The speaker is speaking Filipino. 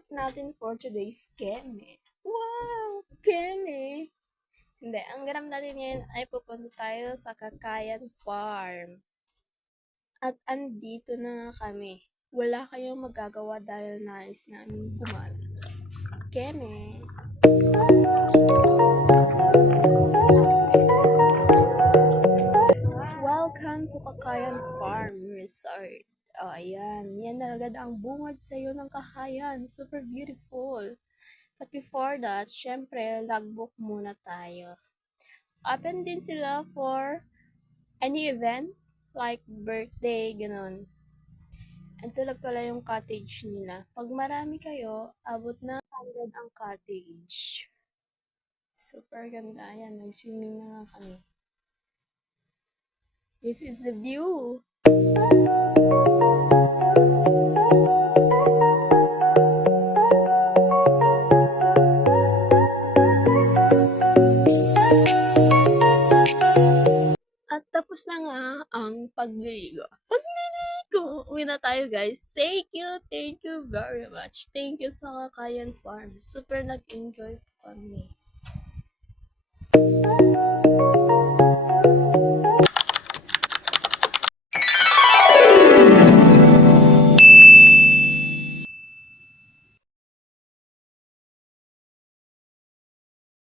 topic natin for today's Keme. Wow! Keme! Hindi, ang ganap natin ngayon ay pupunta tayo sa Kakayan Farm. At andito na nga kami. Wala kayong magagawa dahil nais namin gumala. Keme! Welcome to Kakayan Farm Resort. Oh, ayan. Yan na agad ang bungad sa iyo ng kakayan. Super beautiful. But before that, syempre, logbook muna tayo. Open din sila for any event, like birthday, ganun. Ito na pala yung cottage nila. Pag marami kayo, abot na 100 ang cottage. Super ganda. Ayan, nag-swimming na nga kami. This is the view. At tapos na nga ang pagliligo. Uwi na tayo guys. Thank you very much. Thank you sa Kakayan Farm. Super nag-enjoy kami.